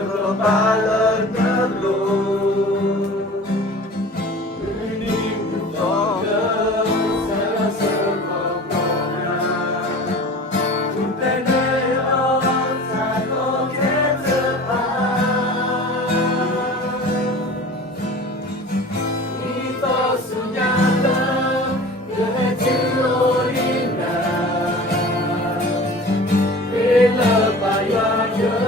Globalen terlalu Mending Sorge Saya semoga Tunteneo Satu ketepat Itu sunyata Kecilorina Bila bayanya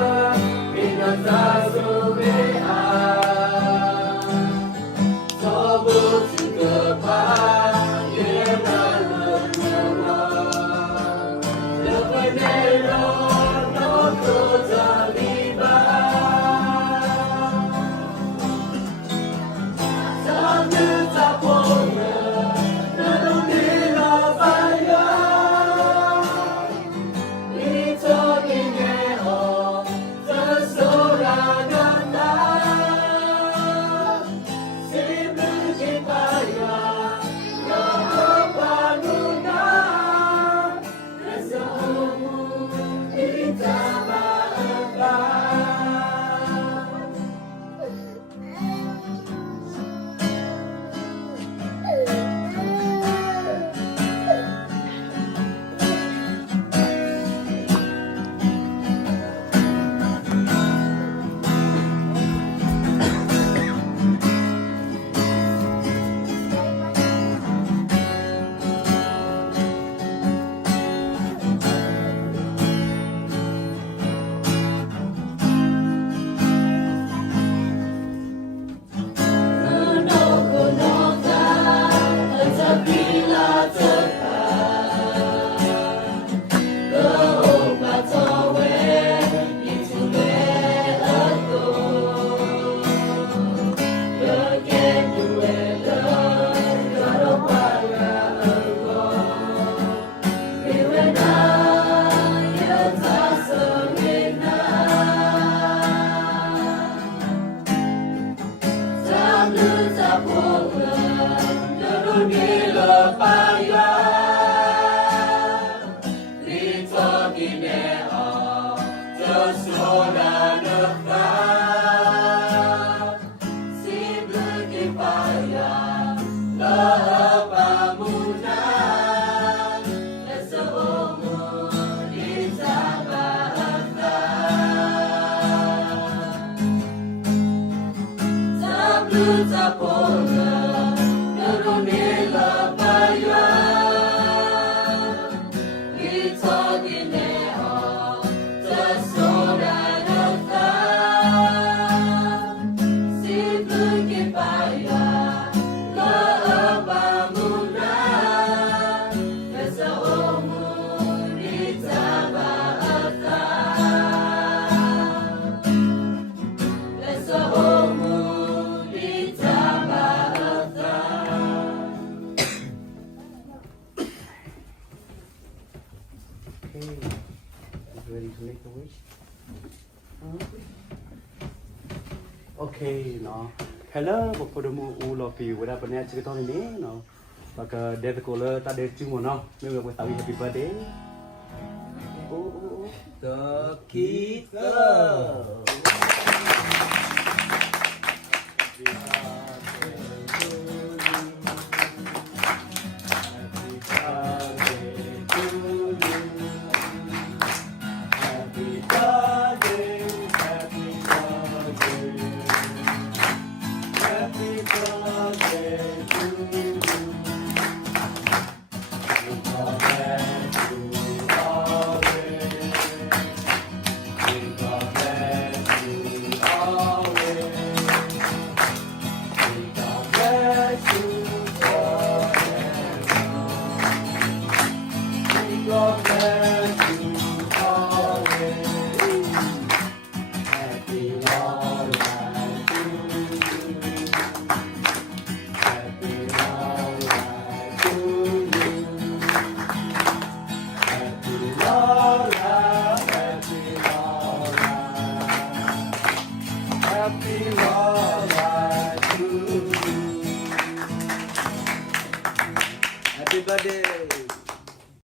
Bila zazubea Sobut juga Pagina leluwa Lepenero Noto terlibat Sambil tapona Dalam dila bayar Itu ingeo Seseorang datang Sibuk dipaya Kebangunan Rasa umum Ditambahkan Okay, no. Hello, before the move, all of you, whatever next you on in, no. Like a death caller, that is too no. Maybe with a happy birthday. Oh, The kita happy birthday.